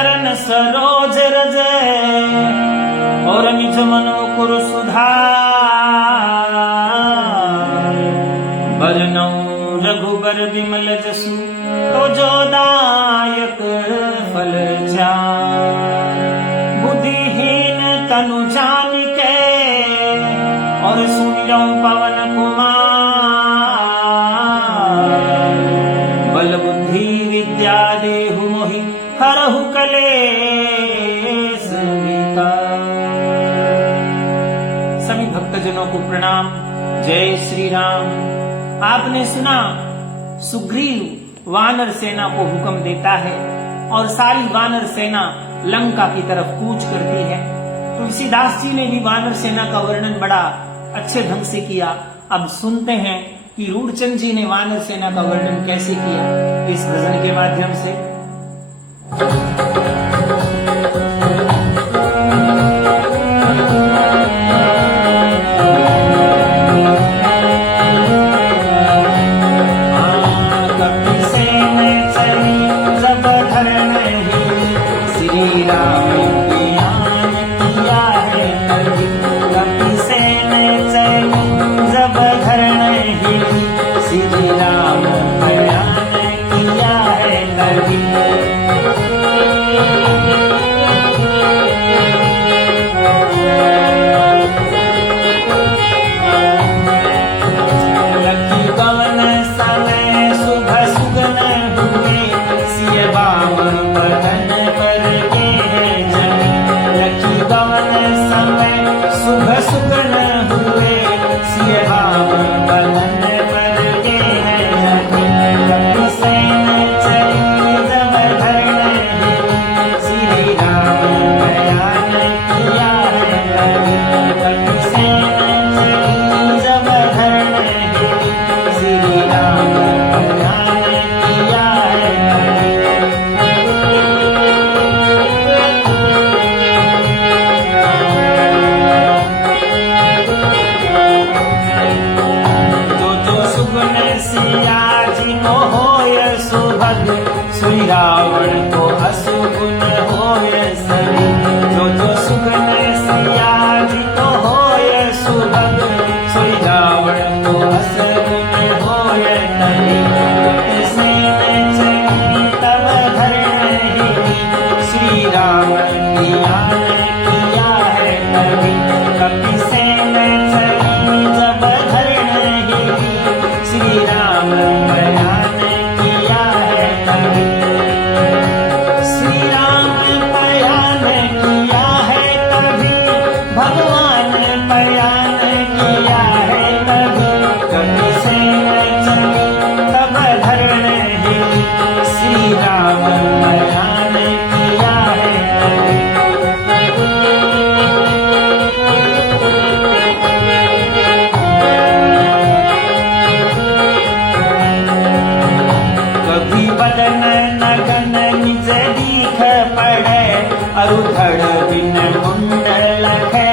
चरण सरोज रज और निज मन मुकुर सुधार बरनौ रघुबर विमल जसु तो जो दायक फल चार बुद्धिहीन तनु जानिके और सुनियो पवन कुमार बल बुद्धि विद्या देहु मोहि हरहु कलेस विकार। सभी भक्तजनों को प्रणाम। जय श्री राम। आपने सुना सुग्रीव वानर सेना को हुक्म देता है और सारी वानर सेना लंका की तरफ कूच करती है। तुलसीदास जी ने भी वानर सेना का वर्णन बड़ा अच्छे ढंग से किया। अब सुनते हैं कि रूढ़चंद जी ने वानर सेना का वर्णन कैसे किया इस भजन के माध्यम से। सुई रावण को असुगुन होय सरी जो जो सुगन सिया जी तो होय सुभग सुई रावण को असुगुन होय सरी किसे चली तब घर नहीं श्री राम किया है कभी कभी से चली जब घर नहीं श्री राम अरुधड़ बिन मुंडल है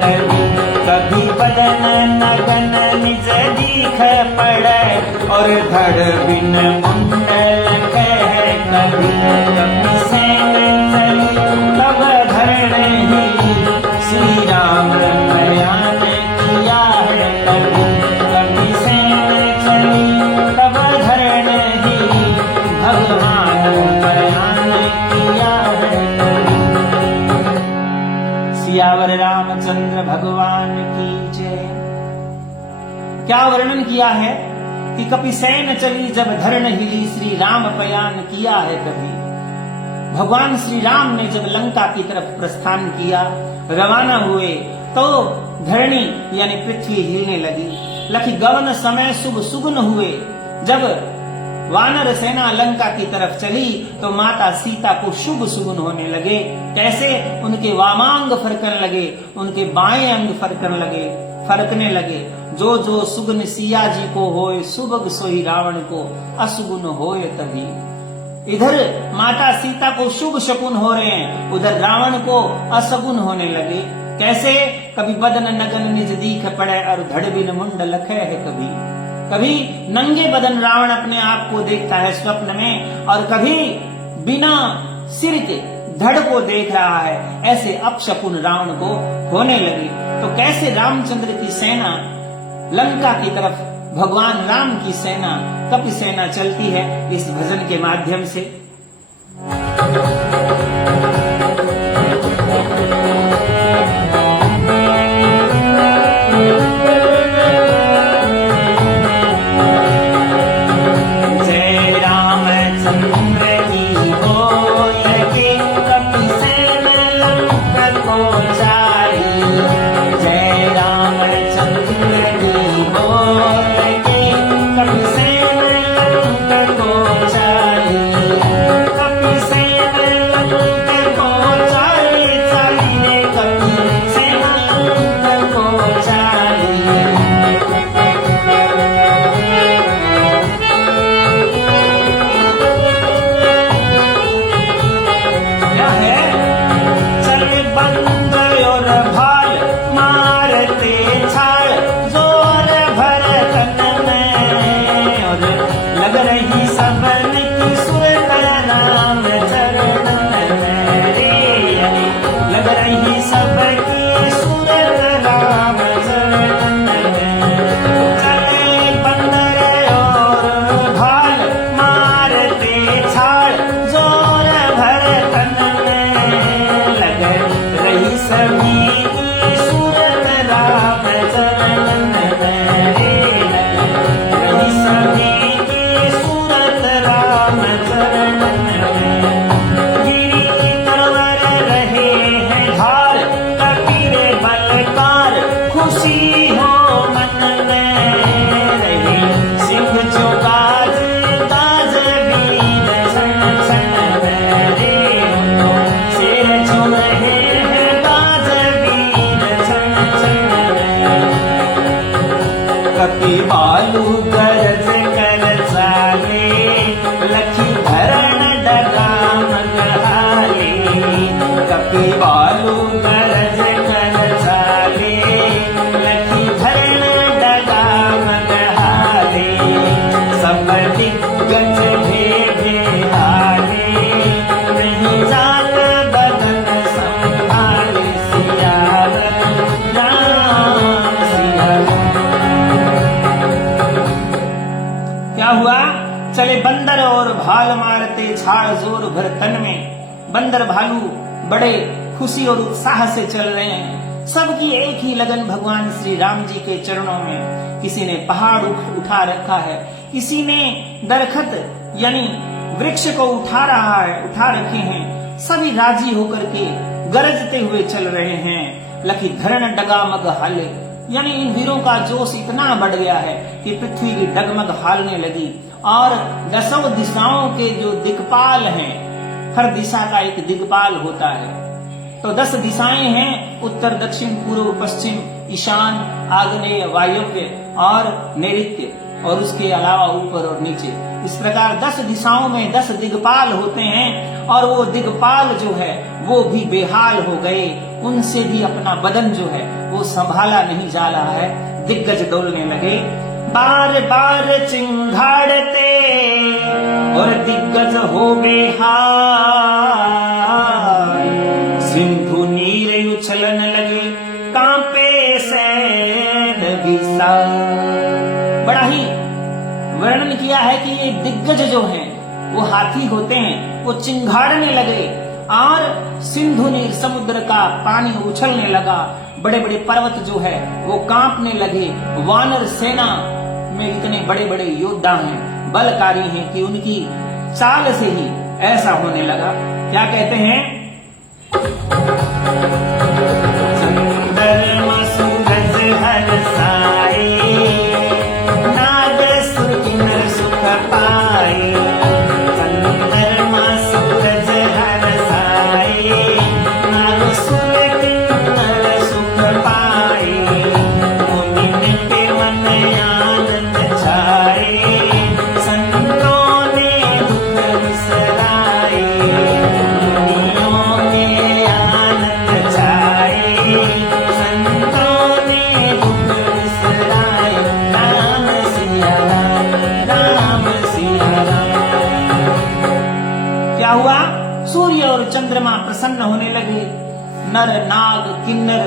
कभी कभी बदन नगन निज दीख पड़े और धड़ बिन मुंडल है कभी कभी से चली तब धड़ नहीं श्री राम बयान किया है कभी कभी से चली तब धड़ नहीं भगवान बयान किया है। सियावर रामचंद्र भगवान की जय। क्या वर्णन किया है कि कपिसेन चली जब धरण हिली श्री राम पयान किया है कभी। भगवान श्री राम ने जब लंका की तरफ प्रस्थान किया, रवाना हुए तो धरणी यानी पृथ्वी हिलने लगी। लखी गवन समय शुभ सुगुन हुए। जब वानर सेना लंका की तरफ चली तो माता सीता को शुभ सुगुन होने लगे। कैसे? उनके वामांग फरकने लगे, उनके बाएं अंग फरकने लगे। जो जो सुगुन सिया जी को होए सुबग सोई रावण को असुगुन होए तभी। इधर माता सीता को शुभ शकुन हो रहे हैं, उधर रावण को असगुन होने लगे। कैसे? कभी बदन नगन निज दीख पड़े और धड़ बिन मुंड लखे है कभी। कभी नंगे बदन रावण अपने आप को देखता है स्वप्न में, और कभी बिना सिर के धड़ को देख रहा है, ऐसे अपशकुन रावण को होने लगे। तो कैसे रामचंद्र की सेना लंका की तरफ भगवान राम की सेना कपि सेना चलती है, इस भजन के माध्यम से। चले बंदर और भाल मारते छाड़ जोर भर तन में। बंदर भालू बड़े खुशी और उत्साह से चल रहे हैं। सबकी एक ही लगन भगवान श्री राम जी के चरणों में। किसी ने पहाड़ उठा रखा है, किसी ने दरखत यानी वृक्ष को उठा रखे हैं। सभी राजी होकर के गरजते हुए चल रहे हैं। लखी धरण डगा मग हाले, यानी इन वीरों का जोश इतना बढ़ गया है कि पृथ्वी की डगमग हालने लगी। और दसों दिशाओं के जो दिक्पाल हैं, हर दिशा का एक दिक्पाल होता है। तो 10 दिशाएं हैं, उत्तर दक्षिण पूर्व पश्चिम ईशान आग्नेय वायव्य और नैऋत्य, और उसके अलावा ऊपर और नीचे। इस प्रकार 10 दिशाओं में 10 दिग्पाल होते हैं। और वो दिग्पाल जो है वो भी बेहाल हो गए। उनसे भी अपना बदन जो है वो संभाला नहीं जा रहा है। दिग्गज डोलने लगे, बार बार चिंगाड़ते और दिग्गज हो बेहाल। सिंधु नीर उछलन लगे, कांपे सैन विशाल। बड़ा ही वर्णन किया है कि ये दिग्गज जो हैं वो हाथी होते हैं, वो चिंगाड़ने लगे और सिंधु नीर समुद्र का पानी उछलने लगा। बड़े बड़े पर्वत जो है वो कांपने लगे। वानर सेना में इतने बड़े बड़े योद्धा हैं, बलकारी हैं कि उनकी चाल से ही ऐसा होने लगा। क्या कहते हैं? चंद्रमा सूरज हरसाए, नाग सुर किन्नर सुख पाए। चंद्रमा सूरज हरसाए, नाग सुर किन्नर सुख पाए। मुनि पे मन आनंद छाए, संतों ने दुख बिसराए। मुनियों में आनंद छाए, संतों ने दुख बिसराए। राम सिया राम, राम सिया राम। क्या हुआ? सूर्य और चंद्रमा प्रसन्न होने लगे। नर नाग किन्नर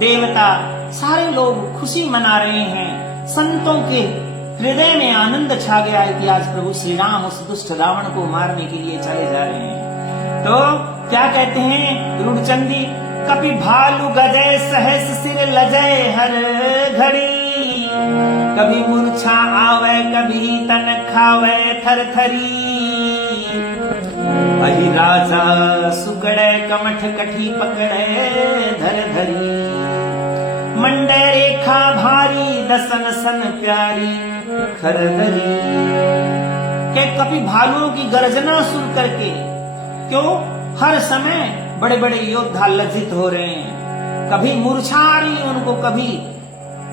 देवता सारे लोग खुशी मना रहे हैं। संतों के हृदय में आनंद छा गया है कि आज प्रभु श्री राम उस दुष्ट रावण को मारने के लिए चले जा रहे हैं। तो क्या कहते हैं रूढ़चंदी, कभी भालू गजय सहस सिर लजय हर घड़ी, कभी मूर्छा आवे कभी तन खावे थर थरी, अहि राजा सुकड़े कमठ कठी पकड़े धर धरी, मंडे रेखा भारी दसन सन प्यारी खरदरी। के कभी भालुओं की गर्जना सुन करके क्यों हर समय बड़े बड़े योद्धा लज्जित हो रहे हैं। कभी मूर्छा आ रही है उनको,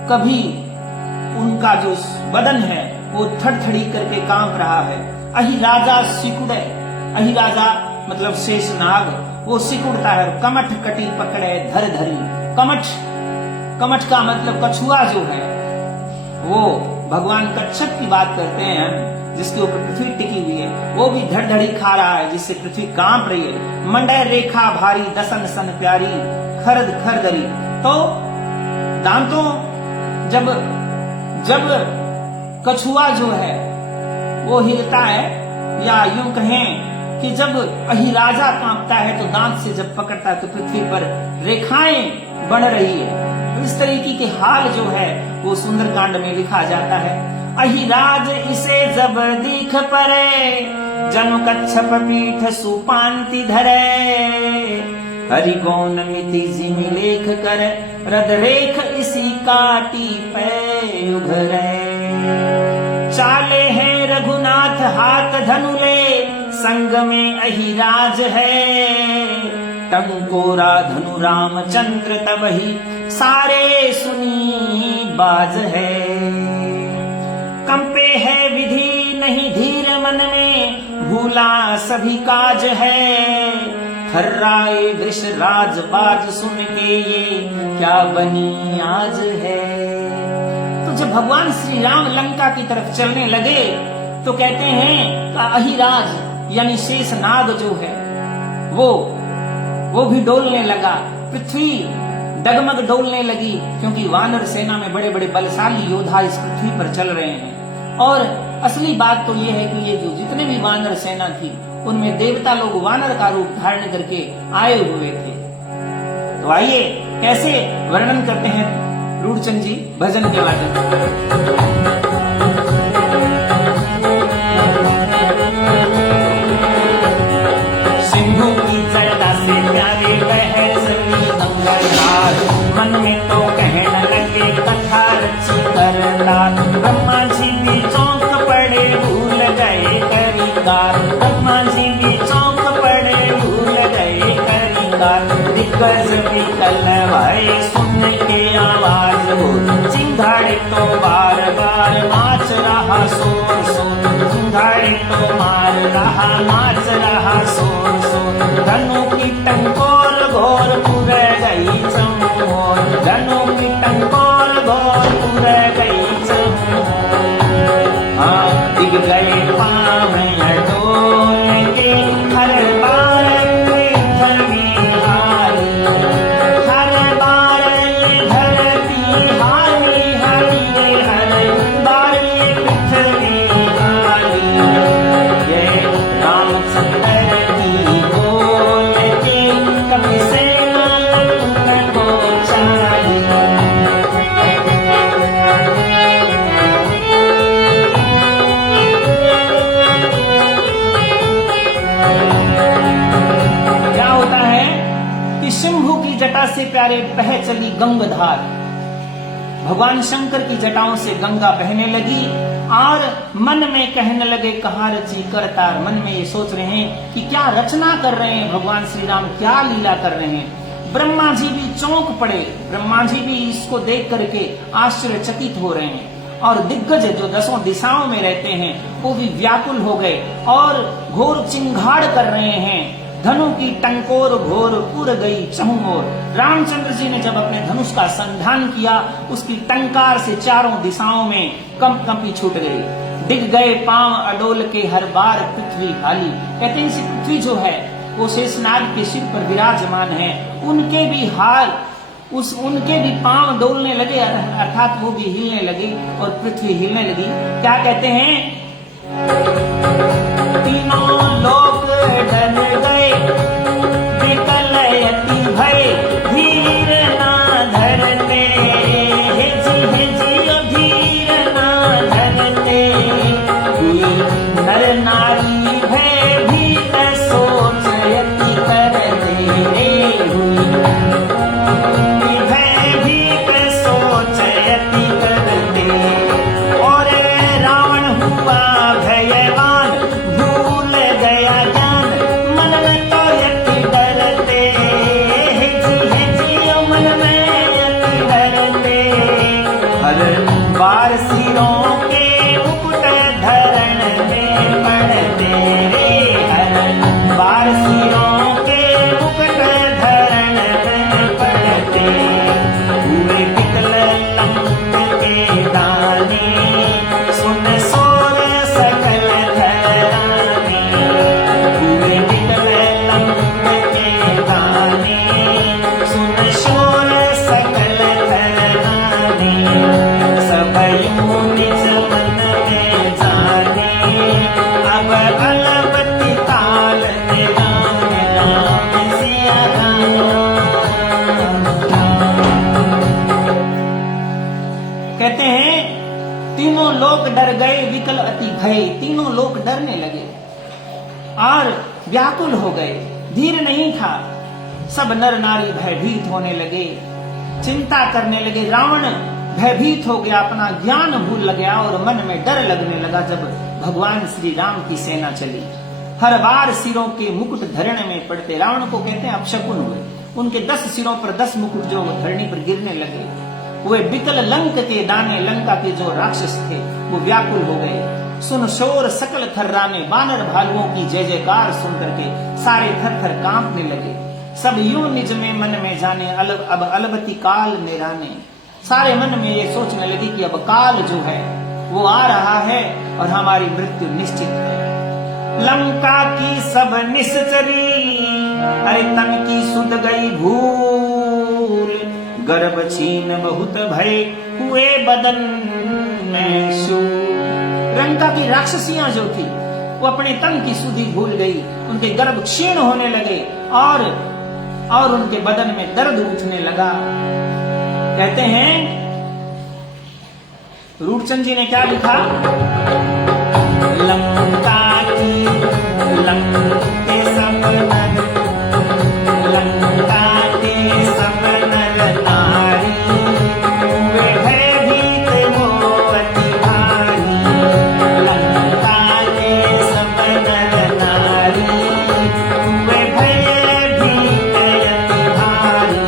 कभी उनका जो बदन है वो थरथड़ी करके कांप रहा है। अहि राजा सिकुड़े, अहि राजा मतलब शेष नाग, वो सिकुड़ता है। कमठ कटी पकड़े धर धरी, कमठ का मतलब कछुआ जो है वो भगवान कच्छप की बात करते हैं, जिसके ऊपर पृथ्वी टिकी हुई है, वो भी धड़धड़ी खा रहा है जिससे पृथ्वी कांप रही है। मंडय रेखा भारी दसन सन प्यारी खरद खरदरी। तो दांतों जब कछुआ जो है वो हिलता है, या यूं कहें कि जब अहिराजा कांपता है तो दांत से जब पकड़ता है तो पृथ्वी पर रेखाएं बन रही है। तो इस तरीके के हाल जो है वो सुंदरकांड में लिखा जाता है। अहिराज इसे जब दीख परे, जनु कच्छप पीठ सुपांति धरे, हरि गौन मिति जिमि लेख कर, रद रेख इसी काटी पे उघरे। चाले हैं रघुनाथ हाथ धनुले, संग में अहिराज है, टंकोरा धनु रामचंद्र तबहि, सारे सुनी बाज है। कंपे है विधि नहीं धीर मन में, भूला सभी काज है, थर्राए वृष राज बाज सुन के ये क्या बनी आज है। तो जब भगवान श्री राम लंका की तरफ चलने लगे तो कहते हैं कि अहिराज यानी शेष नाग जो है वो भी डोलने लगा, पृथ्वी डगमग डोलने लगी, क्योंकि वानर सेना में बड़े बड़े बलशाली योद्धा इस पृथ्वी पर चल रहे हैं। और असली बात तो ये है कि ये जो जितने भी वानर सेना थी उनमें देवता लोग वानर का रूप धारण करके आए हुए थे। तो आइए कैसे वर्णन करते हैं रूढ़चंद जी भजन के माध्यम। मन में तो कहने लगे कथा रची करतार, ब्रह्मा जी भी चौंक पड़े भूल गए करिकार, ब्रह्मा जी भी चौंक पड़े भूल गए करिकार। दिग्गज भी कलवाए सुन के आवाज हो, चिंगाड़े तो बार बार नाच रहा शोर शोर, चिंगाड़े तो मार रहा नाच रहा शोर शोर। धनु की टंकोर घोर पुर गई चमोर, धनु की टंकोर घोर पुर गई चमोर। दिग गए पाँव डोल के हर बार धरती हारी, हर बार धरती हारी हारी, हर बार पृथ्वी हारी। ये रामचंद्र की बोल के कभी से शंभु की जटा से प्यारे बह चली गंगाधार। भगवान शंकर की जटाओं से गंगा बहने लगी और मन में कहने लगे कहाँ रची करतार। मन में ये सोच रहे हैं कि क्या रचना कर रहे हैं भगवान श्री राम, क्या लीला कर रहे हैं। ब्रह्मा जी भी चौंक पड़े, ब्रह्मा जी भी इसको देख करके आश्चर्यचकित हो रहे हैं। और दिग्गज जो 10 दिशाओं में रहते हैं वो भी व्याकुल हो गए और घोर चिंगाड़ कर रहे हैं। धनु की टंकोर घोर पुर गई चहुओर। रामचंद्र जी ने जब अपने धनुष का संधान किया, उसकी टंकार से चारों दिशाओं में कंपी छूट गई। डिग गए पांव अडोल के हर बार पृथ्वी हाली। कहते हैं इसी पृथ्वी जो है वो शेषनाग के सिर पर विराजमान है, उनके भी हाल उनके भी पांव डोलने लगे, अर्थात वो भी हिलने लगे और पृथ्वी हिलने लगी। क्या कहते हैं? तीनों लोग डर गए, विकल अति भय, धीर ना धरते, धीर ना धरते, नर नारी भयभीत सोच अति करते, भयभीत सोच अति करते, और रावण हुआ भयवान, भूल गया ज्ञान, मन में तो अति डरते, जियो मन में अति डरते, हर बार सिरों के मुकुट धरण में पड़ते, हर बार सिरों के मुकुट धरण में पड़ते, हुए पितल लंक के दाने, सुन सोर सकल घराने, हुए पितल लंक के दाने, सुन शोर सकल घराने, सब यूं निज मन में जाने, अब अलबत्ती ताल निगाने, राम सिया राम। कहते हैं तीनों लोग डर गए, विकल अति भय, तीनों लोग डरने लगे और व्याकुल हो गए, धीर नहीं था, सब नर नारी भयभीत होने लगे, चिंता करने लगे। रावण भयभीत हो गया, अपना ज्ञान भूल गया और मन में डर लगने लगा जब भगवान श्री राम की सेना चली। हर बार सिरों के मुकुट धरण में पड़ते, रावण को कहते हैं अपशकुन हुए, उनके 10 सिरों पर 10 मुकुट जो धरणी पर गिरने लगे, वे विकल लंक के दाने, लंका के जो राक्षस थे वो व्याकुल हो गए। सुन शोर सकल थर्राने, बानर भालुओं की जय जयकार सुन करके सारे थर थर कांपने लगे। सब यूं निज में मन में जाने, अब अलबती काल निराने, सारे मन में ये सोचने लगे कि अब काल जो है वो आ रहा है और हमारी मृत्यु निश्चित है। लंका की सब निश्चरी, अरे तन की सुध गई भूल, गर्भ छीन बहुत भय, हुए बदन में शूल। लंका की राक्षसियां जो थी वो अपने तन की सुधि भूल गई, उनके गर्भ क्षीण होने लगे और उनके बदन में दर्द उठने लगा। कहते हैं रूपचंद जी ने क्या लिखा? लंका की लंके सब नर, लंका के सब नर नारी, वे भयभीत हो अति भारी, लंका के सब नर नारी, वे भयभीत अति भारी,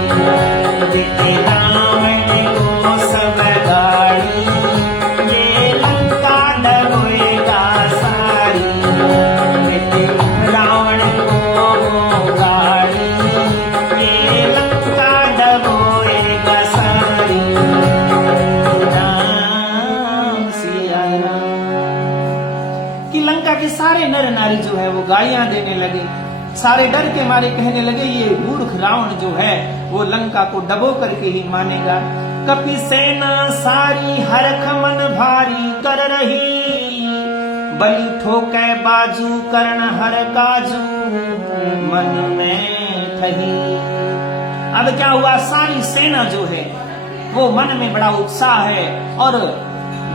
दिखे रावण को सब गाड़ी, ये लंका डबोएगा सारी, दिखे रावण को गाड़ी, ये लंका डबोएगा सारी। राम सिया राम। कि लंका के सारे नर नारी जो है वो गालियां देने लगे, सारे डर के मारे कहने लगे ये मूर्ख रावण जो है वो लंका को डबो करके ही मानेगा। कपि सेना सारी हरख मन भारी कर रही, बलि ठोके बाजू कर्ण हर काजू, मन में थही। अब क्या हुआ? सारी सेना जो है वो मन में बड़ा उत्साह है और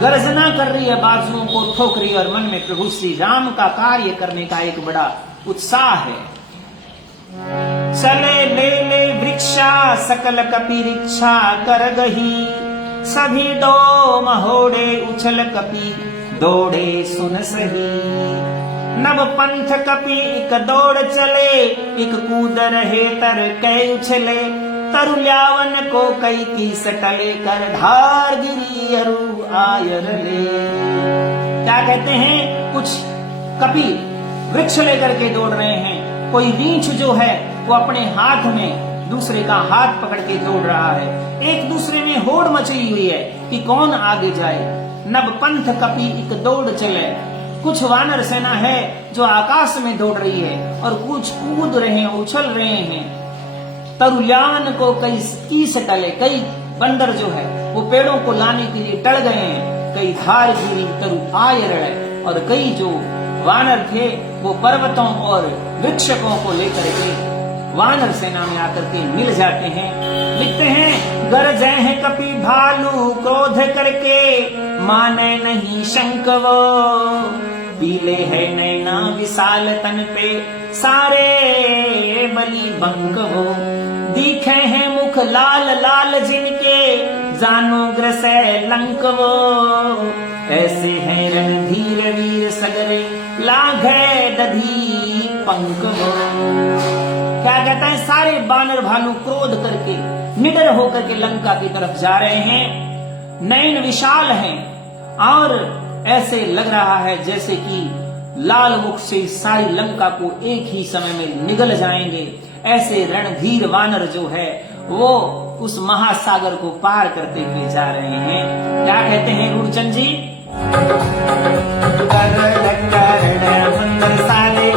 गर्जना कर रही है, बाजुओं को ठोक रही है और मन में प्रभु श्री राम का कार्य करने का एक बड़ा उत्साह है। चले ले वृक्षा सकल कपि रिक्षा कर गही, सभी दो महोड़े उछल कपि दौड़े सुन सही। नव पंथ कपि एक दौड़ चले, एक कूद रहे तर कै उछले, तरुल्यावन को कई की सटले कर धार गिरी अरु आयर ले। क्या कहते हैं? कुछ कपि वृक्ष लेकर के दौड़ रहे हैं, कोई रीछ जो है वो अपने हाथ में दूसरे का हाथ पकड़ के दौड़ रहा है, एक दूसरे में होड़ मची हुई है कि कौन आगे जाए। नव पंथ कपि एक दौड़ चले, कुछ वानर सेना है जो आकाश में दौड़ रही है और कुछ कूद रहे हैं, उछल रहे हैं। तरुल्यान को कई कीस टले, कई बंदर जो है वो पेड़ों को लाने के लिए टल गए हैं, कई धार गिरी तरु आय रहे, और कई जो वानर थे वो पर्वतों और वृक्षकों को लेकर के वानर सेना में आकर के मिल जाते हैं। लिखते हैं गरजे हैं कपि भालू क्रोध करके, माने नहीं शंक वो, पीले है नैना विशाल तन पे, सारे बलि बंक वो, दिखे हैं मुख लाल लाल जिनके, जानो ग्रसे लंक वो, ऐसे हैं रणधीर वीर सगरे, लाघे दधी पंक वो। क्या कहता है, सारे बानर भालू क्रोध करके निडर होकर के लंका की तरफ जा रहे हैं, नयन विशाल हैं और ऐसे लग रहा है जैसे कि लाल मुख से सारी लंका को एक ही समय में निगल जाएंगे। ऐसे रणधीर वानर जो है वो उस महासागर को पार करते हुए जा रहे हैं। क्या कहते हैं रूपचंद जी, साले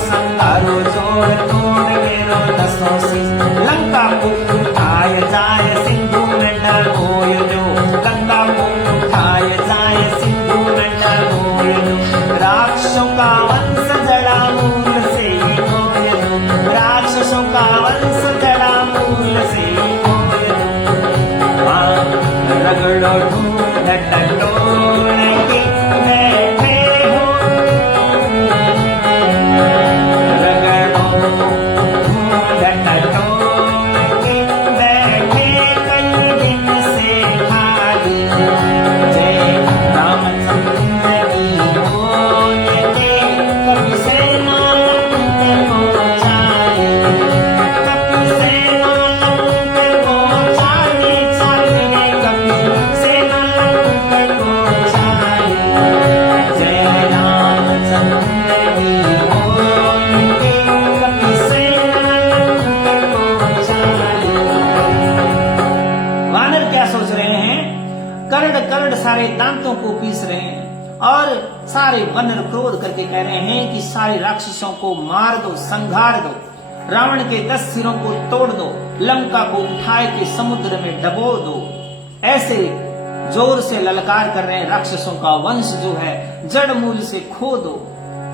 संगारो जोड़ तोड़ मेरो दसों से, लंका को उठाए जाए सिंधु में डबोए जो, लंका को उठाए जाए सिंधु में डबोए जो, राक्षसों का वंश जड़ा मूल से खोए जो, राक्षसों का वंश जड़ा मूल से खोए जो, रगड़ो ढूंढ टटोड़ के बैठे हो, सारे दांतों को पीस रहे हैं और सारे वानर क्रोध करके कह रहे हैं कि सारे राक्षसों को मार दो, संहार दो, रावण के 10 सिरों को तोड़ दो, लंका को उठाए के समुद्र में डबो दो। ऐसे जोर से ललकार कर रहे हैं, राक्षसों का वंश जो है जड़ मूल से खो दो,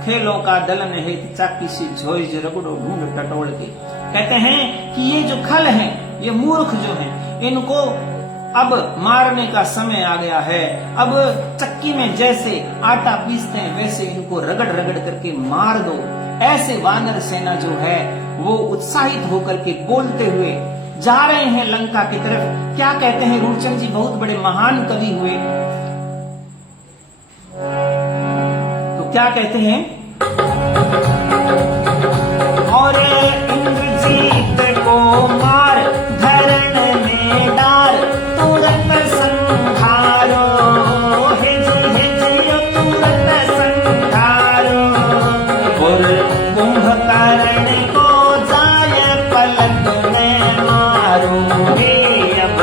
खेलों का दलन है चाकी सी झोई रगड़ो ढूंढ टटोड़ के। कहते हैं कि ये जो खल हैं, ये मूर्ख जो हैं, इनको अब मारने का समय आ गया है। अब चक्की में जैसे आटा पीसते हैं वैसे इनको रगड़ रगड़ करके मार दो। ऐसे वानर सेना जो है वो उत्साहित होकर के बोलते हुए जा रहे हैं लंका की तरफ। क्या कहते हैं रूपचंद जी, बहुत बड़े महान कवि हुए, तो क्या कहते हैं, और इंद्रजीत को मार धरण में डाल, तुरंत संहारो, हिज हिजियो तुरंत संहारो, और कुंभकर्ण को जाए पलक में मारो, हे अब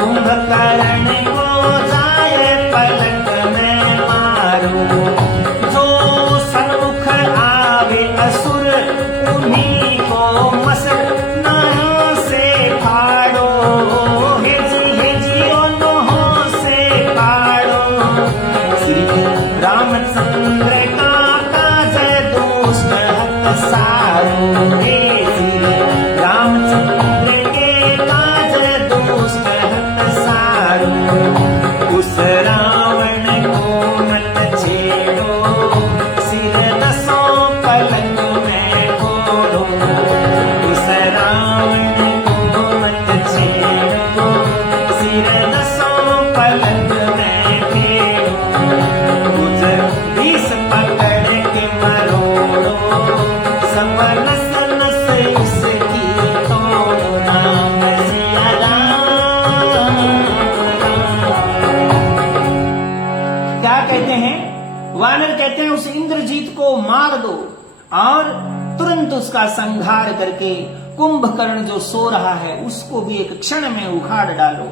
कुंभकर्ण को जाए पलक में मारो, जो सन्मुख आवे असुर उन्हीं को मसर नरों से फाड़ो, हिजियो नोहों से फाड़ो, श्री रामचंद्र का काज दुष्ट हत सारो, श्री रामचंद्र के काज दुष्ट हत सारो, उस रावण को मत छेड़ो, सिर दसों पलक में फोड़ो, उस रावण को मत छेड़ो, सिर दसों पलक में फेरो, गुजर 20 पकड़ के मरोड़ो, सब नस नस इसकी तोड़ो, राम सिया राम। क्या कहते हैं वानर, कहते हैं उस इंद्रजीत को मार दो और तुरंत तुरंत उसका संहार करके कुंभकर्ण जो सो रहा है उसको भी एक क्षण में उखाड़ डालो।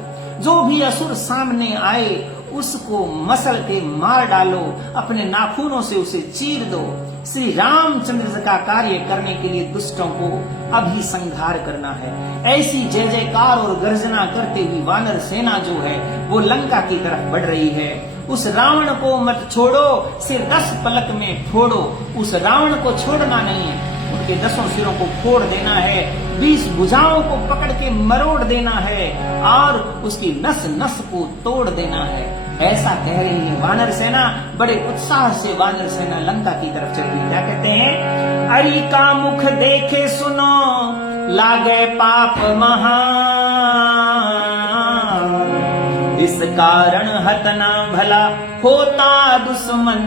जो भी असुर सामने आए उसको मसल के मार डालो, अपने नाखूनों से उसे चीर दो। श्री रामचंद्र का कार्य करने के लिए दुष्टों को अभी संहार करना है। ऐसी जय जयकार और गर्जना करते हुए वानर सेना जो है वो लंका की तरफ बढ़ रही है। उस रावण को मत छोड़ो, सिर 10 पलक में फोड़ो। उस रावण को छोड़ना नहीं है, उनके 10 सिरों को फोड़ देना है, 20 भुजाओं को पकड़ के मरोड़ देना है और उसकी नस नस को तोड़ देना है। ऐसा कह रही है वानर सेना। बड़े उत्साह से वानर सेना लंका की तरफ चल रही है। क्या कहते हैं? अरि का मुख देखे सुनो, लागे पाप महान, इस कारण हतना भला होता दुश्मन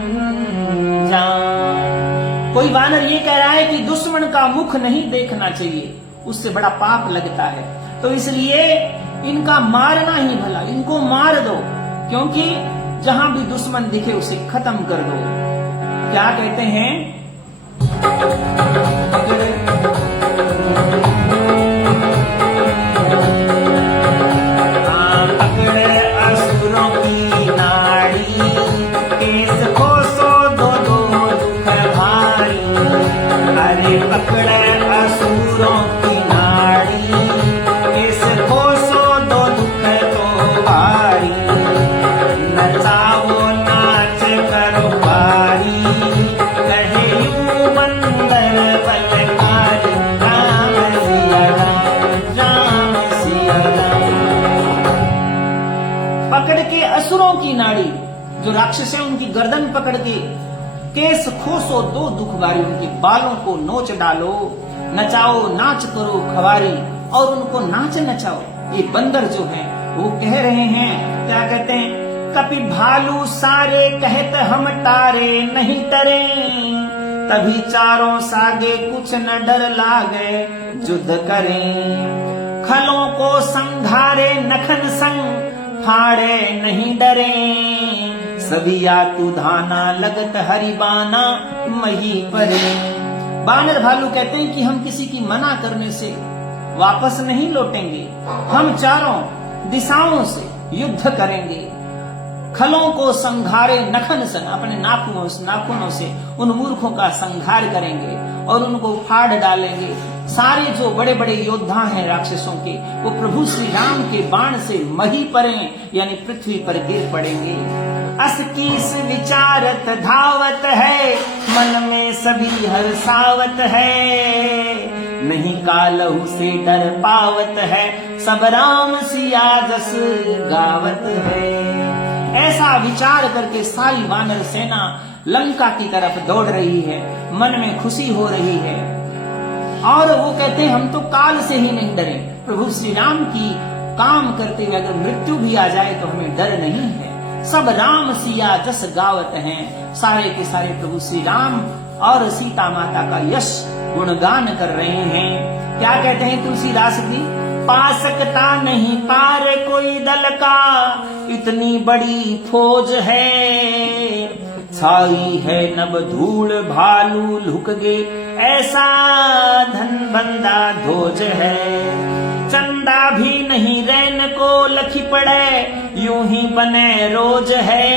जान। कोई वानर ये कह रहा है कि दुश्मन का मुख नहीं देखना चाहिए, उससे बड़ा पाप लगता है, तो इसलिए इनका मारना ही भला, इनको मार दो, क्योंकि जहां भी दुश्मन दिखे उसे खत्म कर दो। क्या कहते हैं? पकड़े असुरों की नाड़ी, केस खोसो दो दो दुख भारी। अरे पकड़े असुरों की नाड़ी, केस खोसो दो दुख तो भारी। नचाओ नाच करो बारी, कहे यूं बंदर बलकारी। राम सिया राम, राम सिया राम। पकड़ के असुरों की नाड़ी, जो राक्षस है उनकी गर्दन पकड़ के केस खोसो दो दुख भारी, उनके बालों को नोच डालो। नचाओ नाच करो खवारी, और उनको नाच नचाओ। ये बंदर जो है वो कह रहे हैं, क्या कहते हैं? कपि भालू सारे कहत हम तारे नहीं डरे, तभी चारों सागे कुछ न डर लागे युद्ध करें। खलों को संघारे नखन संग फाड़े नहीं डरे, सभी आतु धाना लगत हरिबाना मही परे। बानर भालू कहते हैं कि हम किसी की मना करने से वापस नहीं लौटेंगे, हम चारों दिशाओं से युद्ध करेंगे। खलों को संघारे नखन सन, अपने नाखूनों से उन मूर्खों का संघार करेंगे और उनको फाड़ डालेंगे। सारे जो बड़े बड़े योद्धा हैं राक्षसों के, वो प्रभु श्री राम के बाण से मही परे यानी पृथ्वी पर गिर पड़ेंगे। अस कीस विचारत धावत है, मन में सभी हर्षावत है। नहीं कालहु से डर पावत है, सब राम सिया जस गावत है। ऐसा विचार करके सारी वानर सेना लंका की तरफ दौड़ रही है, मन में खुशी हो रही है और वो कहते हैं हम तो काल से ही नहीं डरे। प्रभु श्री राम की काम करते हुए अगर मृत्यु भी आ जाए तो हमें डर नहीं है। सब राम सिया जस गावत हैं, सारे के सारे प्रभु श्री राम और सीता माता का यश गुणगान कर रहे हैं। क्या कहते हैं तुलसीदास जी? पा सकता नहीं पार कोई दल का, इतनी बड़ी फौज है। छाई है नभ धूल भालू लुक गे, ऐसा धन बंदा ध्वज है। चंदा भी नहीं रैन को लखी पड़े, यूं ही बने रोज है।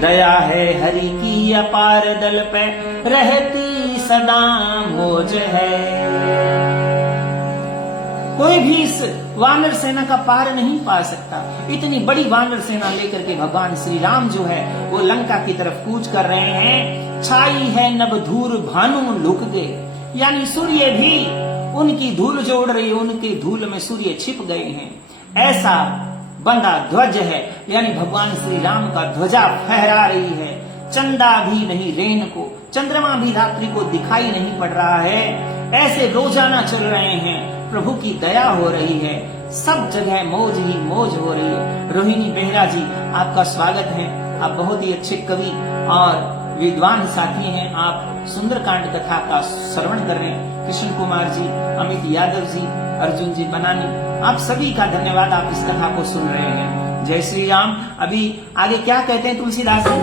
दया है हरि की अपार दल पे, रहती सदा मोज है। कोई भी इस वानर सेना का पार नहीं पा सकता। इतनी बड़ी वानर सेना लेकर के भगवान श्री राम जो है वो लंका की तरफ कूच कर रहे हैं। छाई है नभ धूल भानु लुक गए, यानी सूर्य भी उनकी धूल जो उड़ रही है उनकी धूल में सूर्य छिप गए हैं। ऐसा बंदा ध्वज है, यानी भगवान श्री राम का ध्वजा फहरा रही है। चंदा भी नहीं रेन को, चंद्रमा भी रात्रि को दिखाई नहीं पड़ रहा है। ऐसे रोजाना चल रहे हैं, प्रभु की दया हो रही है, सब जगह मौज ही मौज हो रही है। रोहिणी बेहरा जी आपका स्वागत है। आप बहुत ही अच्छे कवि और विद्वान साथी हैं। आप सुंदरकांड कथा का श्रवण कर रहे हैं। कृष्ण कुमार जी, अमित यादव जी, अर्जुन जी बनानी, आप सभी का धन्यवाद। आप इस कथा को सुन रहे हैं। जय श्री राम। अभी आगे क्या कहते हैं तुलसीदास जी?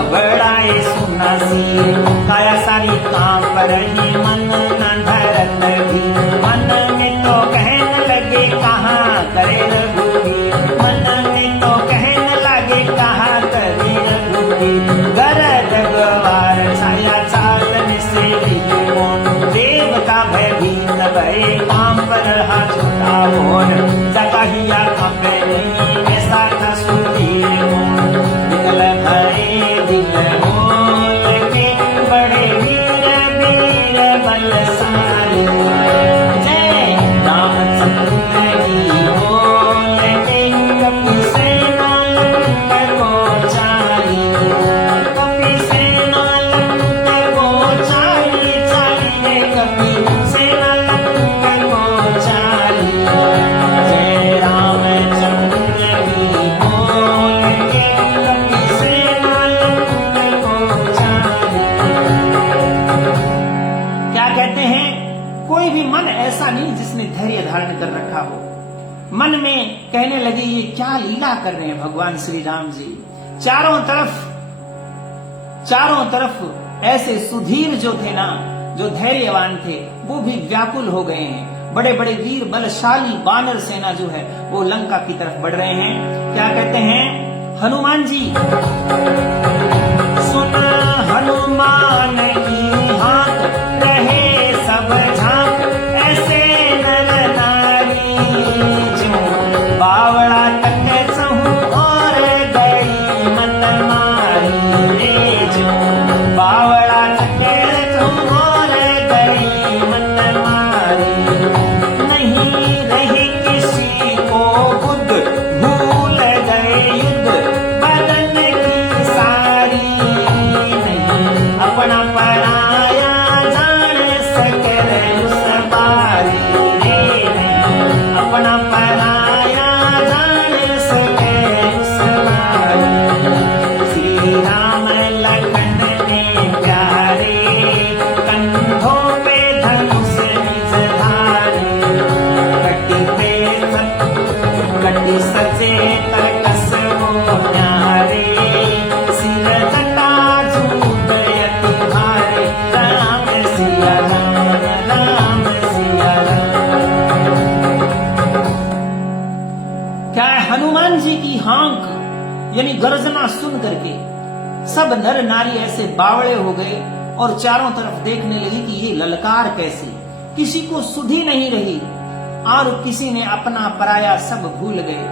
घबराए सुना सी, काया सारी कांप रही मन न धरत भी, मन में तो कहने लगे कहाँ करे रघुवीर, मन में तो कहने लगे कहाँ करे रघुवीर, गरज गवार छाया चालन से देव का भयभीत भय काम पर रहा छोटा और जगहिया कंपे नहीं ऐसा था सुधीर निकल भरे दिल मोल में बड़े वीर वीर बलशाली, जय रामचंद्र की बोल में कपि सेना लंकर को चाली, कपि सेना लंकर को चाली, चाली कपि सेना लंकर को चाली, जय रामचंद्र की बोल में कपि सेना लंकर को चाली। क्या कहते हैं, कोई भी मन ऐसा नहीं जिसने धैर्य धारण कर रखा हो। मन में कहने लगे ये क्या लीला कर रहे हैं भगवान श्री राम जी। चारों तरफ ऐसे सुधीर जो थे ना, जो धैर्यवान थे, वो भी व्याकुल हो गए हैं। बड़े बड़े वीर बलशाली वानर सेना जो है वो लंका की तरफ बढ़ रहे हैं। क्या कहते हैं हनुमान जी, सुन हनुमान की हाथ रहे सब झांक, ऐसे नर नारी जो बावड़ा तक चहु और गई मत मारी रे, जो बावड़ा तक चहु और गई मत मारी, नहीं रही किसी को बुद्ध भूल गए युद्ध बदन की सारी, नहीं अपना पराया जान सके उस बारी रे, नहीं अपना पराया जान सके उस बारी, श्री राम लखन ने प्यारे कंधों पे धनुष निज धारे, कटी सजे तरकस वो न्यारे, सिर जटा जूट यति भारे, राम सिया राम राम सिया राम। क्या है, हनुमान जी की हांक यानी गर्जना सुन करके सब नर नारी ऐसे बावड़े हो गए और चारों तरफ देखने लगी कि ये ललकार कैसे, किसी को सुधि नहीं रही और किसी ने अपना पराया सब भूल गए।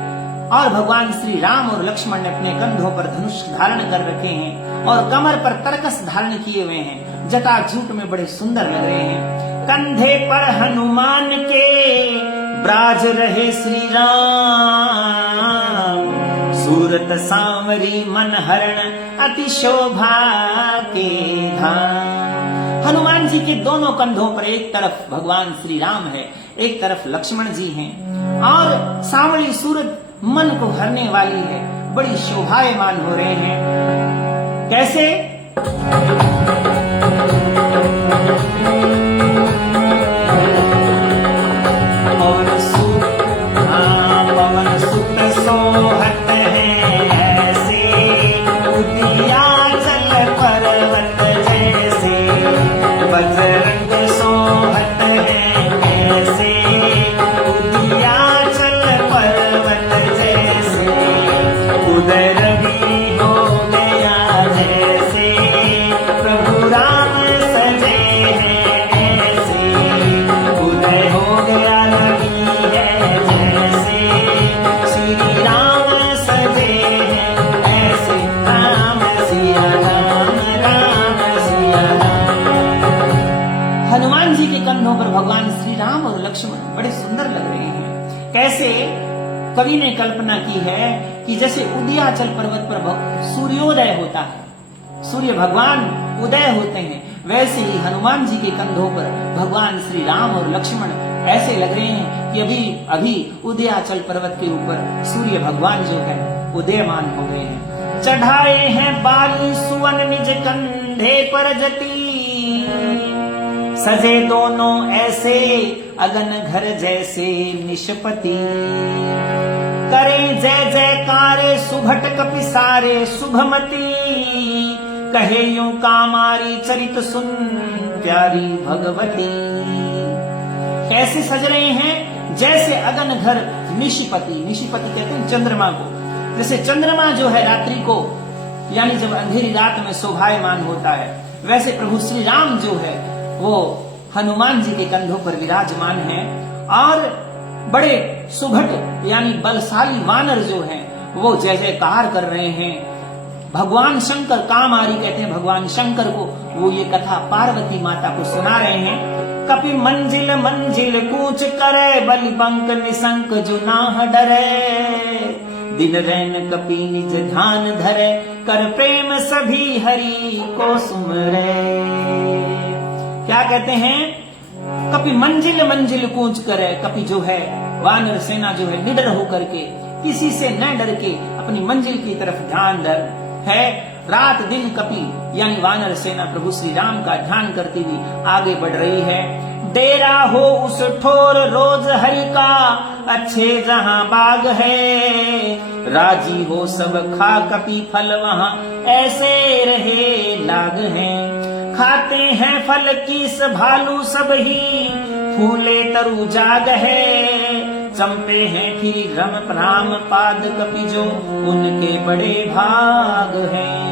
और भगवान श्री राम और लक्ष्मण ने अपने कंधों पर धनुष धारण कर रखे हैं और कमर पर तरकस धारण किए हुए हैं, जटा जूट में बड़े सुंदर लग रहे हैं। कंधे पर हनुमान के ब्राज रहे श्री राम, सूरत सांवरी मन हरण अति शोभा के धाम। हनुमान जी के दोनों कंधों पर एक तरफ भगवान श्री राम है, एक तरफ लक्ष्मण जी हैं और सांवली सूरत मन को हरने वाली है, बड़ी शोभायमान हो रहे हैं। कैसे? पवन सुत सोहत है ऐसे, उदियाचल पर्वत जैसे, बजरंग सोहत है ऐसे, उदियाचल पर्वत जैसे, उदय रवि हो गया जैसे, प्रभु राम सजे हैं ऐसे, उदय हो गया रवि है जैसे, श्री राम सजे हैं ऐसे, राम सिया राम राम सिया राम। हनुमान जी के कंधों पर भगवान श्री राम और लक्ष्मण बड़े सुंदर लग रहे हैं। कैसे? कवि ने कल्पना की है कि जैसे उदयाचल पर्वत पर सूर्योदय होता है, सूर्य भगवान उदय होते हैं, वैसे ही हनुमान जी के कंधों पर भगवान श्री राम और लक्ष्मण ऐसे लग रहे हैं कि अभी उदयाचल पर्वत के ऊपर सूर्य भगवान जो है उदयमान हो गए हैं। चढ़ाए हैं बाली सुवन निज कंधे पर जटी, सजे दोनों ऐसे अगन घर जैसे निष्पति, करे जय जयकारे सुभट कपि सारे शुभमती, कहे यूं कामारी चरित सुन प्यारी भगवती। कैसे सज रहे हैं? जैसे अगन घर निशिपति, निशिपति कहते हैं चंद्रमा को। जैसे चंद्रमा जो है रात्रि को यानी जब अंधेरी रात में शोभायमान होता है, वैसे प्रभु श्री राम जो है वो हनुमान जी के कंधों पर विराजमान है और बड़े सुघट यानी बलशाली वानर जो हैं वो जय जयकार कर रहे हैं। भगवान शंकर, कामारी कहते हैं भगवान शंकर को, वो ये कथा पार्वती माता को सुना रहे हैं। कपि मंजिल मंजिल कूच करे, बलि बंक निशंक जो नाह डरे। दिन रैन कपि निज ध्यान धरे, कर प्रेम सभी हरि को सुमरे। क्या कहते हैं? कपि मंजिल मंजिल कूच करे, कपि जो है वानर सेना जो है निडर होकर के, किसी से न डर के अपनी मंजिल की तरफ ध्यान धर है। रात दिन कपि यानी वानर सेना प्रभु श्री राम का ध्यान करती हुई आगे बढ़ रही है। डेरा हो उस ठोर रोज हरि का, अच्छे जहां बाग है। राजी हो सब खा कपि फल वहां, ऐसे रहे लाग है। खाते हैं फल कीस भालू सब ही, फूले तरु जाग है। चंपे हैं फिर रम राम पाद कपि जो, उनके बड़े भाग हैं।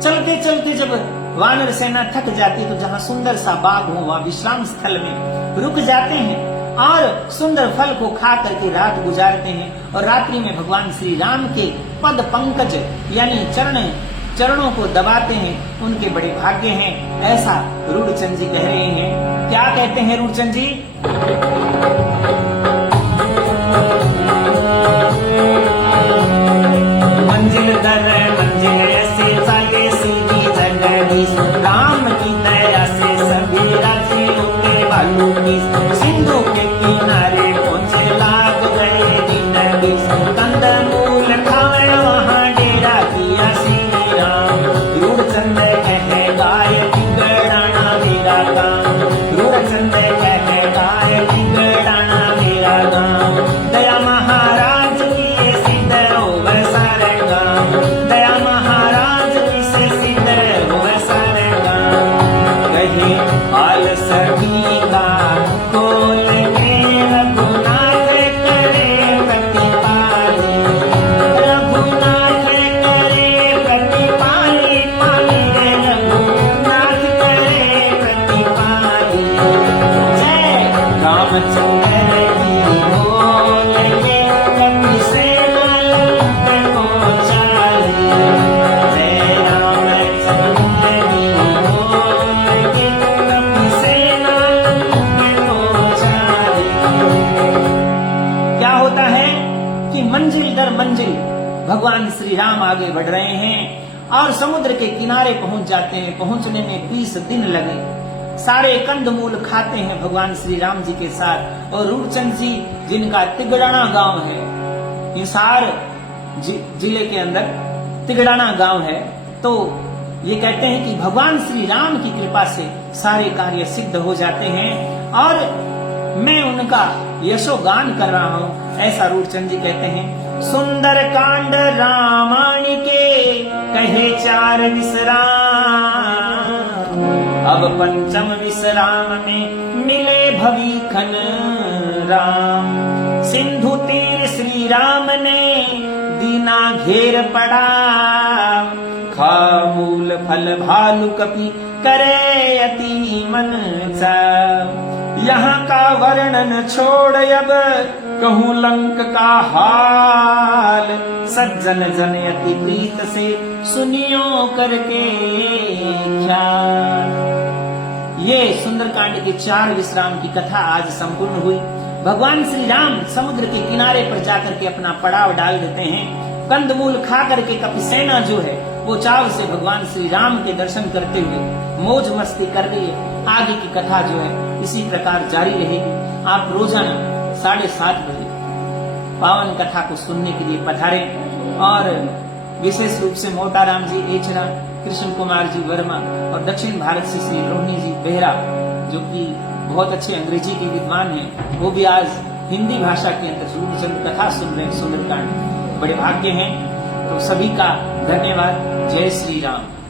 चलते चलते जब वानर सेना थक जाती तो जहां सुंदर सा बाग हो वहां विश्राम स्थल में रुक जाते हैं और सुंदर फल को खा करके रात गुजारते हैं। और रात्रि में भगवान श्री राम के पद पंकज यानी चरणों को दबाते हैं, उनके बड़े भाग्य हैं। ऐसा रूढ़चंद जी कह रहे हैं। क्या कहते हैं रूढ़चंद जी? मंजिल दर मंजिल ऐसे जाए सीधी जगदीश, राम की दया से सभी राजियों के बालू की। सिंधु के किनारे पहुंचे लाग गए दिन बीस, कंदमूल खाए वहां डेरा किया श्री राम। रूढ़चंद कहे गाय बिगड़ाना मेरा काम, रूढ़चंद कहे गाय बिगड़ाना मेरा काम। दया महाराज की सिद्ध हो सारे काम, दया महाराज की से सिद्ध हो सारे काम। कहे हाल सभी का खोल के रघुनाथ करे प्रतिपाली, रघुनाथ करे प्रतिपाली, पाली रघुनाथ करे प्रतिपाली। जय रामचंद्र की बोल के कपि सेना लंक को चाले। जय रामचंद्र की बोल के कपि सेना लंक को चाले। क्या होता है कि मंजिल दर मंजिल भगवान श्री राम आगे बढ़ रहे हैं और समुद्र के किनारे पहुंच जाते हैं। पहुंचने में 20 दिन लगे। सारे कंदमूल खाते हैं भगवान श्री राम जी के साथ। और रूपचंद जी जिनका तिगड़ाना गांव है, हिसार जिले के अंदर तिगड़ाना गांव है, तो ये कहते हैं कि भगवान श्री राम की कृपा से सारे कार्य सिद्ध हो जाते हैं और मैं उनका यशोगान कर रहा हूँ। ऐसा रूपचंद जी कहते हैं। सुंदर कांड रामायण के कहे 4 विश्राम, अब पंचम विश्राम में मिले भविखन राम। सिंधु तीर श्री राम ने दीना घेर पड़ा, खा मूल फल भालु कपि करे अति मन सा। यहाँ का वर्णन छोड़ अब कहूँ लंक का हाल, सज्जन जन अति प्रीत से सुनियो करके ख्याल। ये सुंदरकांड के 4 विश्राम की कथा आज संपूर्ण हुई। भगवान श्री राम समुद्र के किनारे पर जाकर के अपना पड़ाव डाल देते हैं। कंदमूल खा करके कपि सेना जो है वो चाव से भगवान श्री राम के दर्शन करते हुए मौज मस्ती कर रही है। आगे की कथा जो है इसी प्रकार जारी रहेगी। आप रोजाना 7:30 बजे पावन कथा को सुनने के लिए पधारें। और विशेष रूप से मोटाराम जी एचरा, कृष्ण कुमार जी वर्मा और दक्षिण भारत से श्री रोहिणी जी बेहरा, जो कि बहुत अच्छे अंग्रेजी के विद्वान हैं, वो भी आज हिंदी भाषा के अंदर सूर्यचंद्र कथा सुन रहे हैं। सुंदरकांड बड़े भाग्य हैं। तो सभी का धन्यवाद। जय श्री राम।